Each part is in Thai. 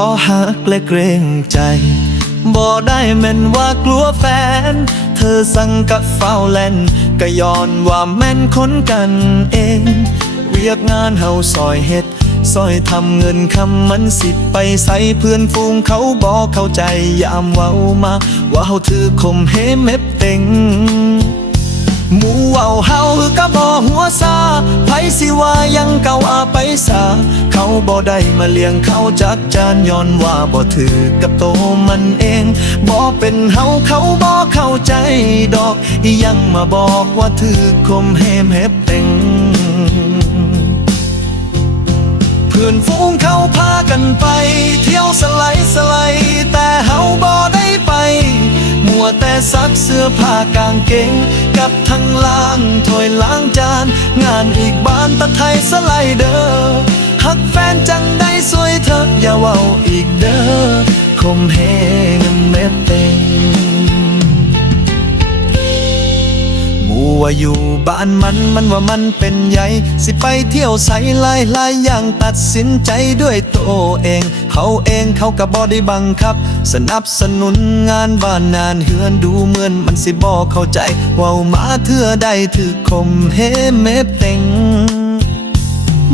ราะหักและเกรงใจ บ่ได้แม่นว่ากลัวแฟน เธอสั่งกับเฝ้าแลนก็ย้อนว่าแม่นคนกันเอง เรียกงานเฮาซอยเฮ็ดซอยทำเงินคำมันสิไปใส่เพื่อนฟูงเขาบอกเข้าใจยามเว้ามา ว่าเฮาถือคมเฮเม็บเต็ง หมู่เว้าเฮาก็บ่หัวซาไผสิว่ายังเก่าอาไปซาเขาบ่ได้มาเลี้ยงเขาจักจานย้อนว่าบ่ถือกับโตมันเองบ่เป็นเฮาเขาบ่เข้าใจดอก ยังมาบอกว่าถือคมเฮมเฮบเต็งเพื่อนฝูงเขาพากันไป เที่ยวสไลด์สไลด์ ซักเสื้อผ้ากางเกง กับทั้งล้างถ้วยล้างจาน งานอีกบ้านตะไทยสไลเดอร์หักแฟนจังได้สวยเธออย่าเว้าอีกเด้อคมเหงเม็ดเต็ง ว่าอยู่บ้านมันมันว่ามันเป็นใหญ่ สิไปเที่ยวใสลายลายอย่างตัดสินใจด้วยตัวเอง เขาเองเขากับ่ได้บังคับ สนับสนุนงานบ้านนานเฮือนดูเหมือนมันสิบอเข้าใจว่ามาเถื่อใดถือคมเฮเมเต็ง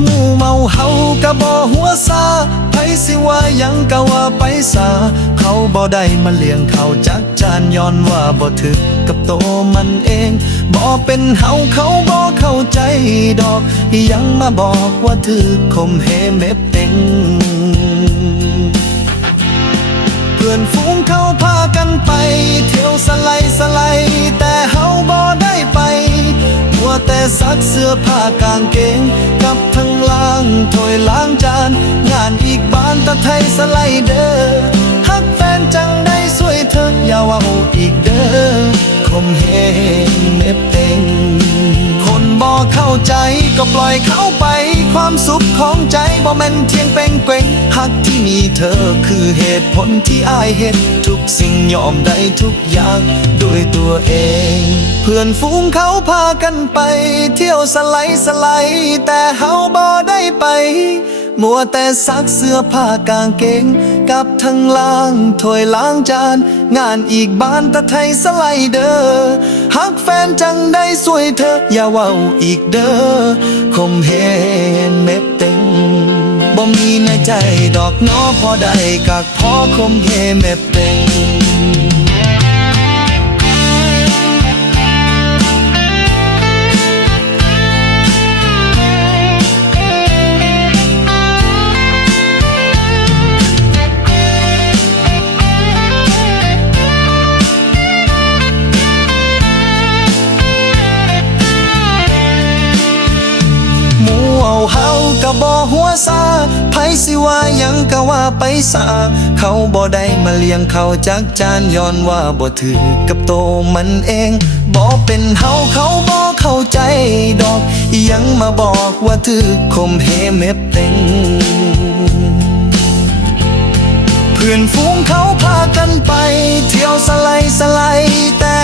หมู่เมาเฮาก็บ่หัวซาไผสิว่าหยังก็ว่าไปซาเขาบ่ได้มาเลี้ยงเขาจักจานย้อนว่าบ่ถึกกับโตมันเองบ่เป็นเฮาเขาบ่เข้าใจดอก ยังมาบอกว่าถึกคมเฮเม็บเต็งเพื่อนฝูงเขาพากันไป เที่ยวสไลสไลแต่เฮาบ่ได้ไปมัวแต่ซักเสื้อผ้ากางเกงกับ ไทยสไลเดอร์ฮักแฟนจังได้สวยเธออย่าว่าอีกเด้อคมเฮงเม็บเต็งคนบ่เข้าใจก็ปล่อยเขาไป ความสุขของใจบ่แม่นเทียงเป่งเกวงหักที่มีเธอคือเหตุผลที่อายเห็นทุกสิ่งยอมได้ทุกอย่างด้วยตัวเอง เพื่อนฝูงเขาพากันไป เที่ยวสไลด์สไลด์แต่เฮาบ่ได้ไป มัวแต่ซักเสื้อผ้ากางเกง กับทั้งล้างถ้วยล้างจาน งานอีกบ้านตะไทยสไลเดอร์ฮักแฟนจังได้สวยเธอ อย่าเว้าอีกเด้อคมเห็นเม็บเต็งบ่มีในใจดอกน้อพอได้กักพอคมเฮเม็บเต็ง ก็บ่หัวซาไผสิว่าหยังก็ว่าไปซาเขาบ่ได้มาเลี้ยงเขาจักจานย้อนว่าบ่ถือกับโตมันเองบ่เป็นเฮาเขาบ่เข้าใจดอกยังมาบอกว่าถือคมเฮเม็บเต็งเพื่อนฝูงเขาพากันไป เที่ยวสไลสไลแต่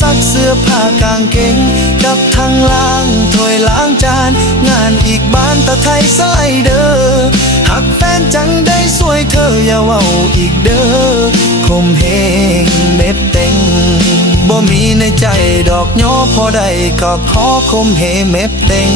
ซักเสื้อผ้ากางเกงกับทั้งล้างถ้วยล้างจาน งานอีกบ้านตะไทยสไลเดอร์หักแฟนจังได้สวยเธออย่าเว้าอีกเด้อคมเฮงเม็ดเต็งบ่มีในใจดอกย้อพอได้ก็ขอคมเฮเม็ดเต็ง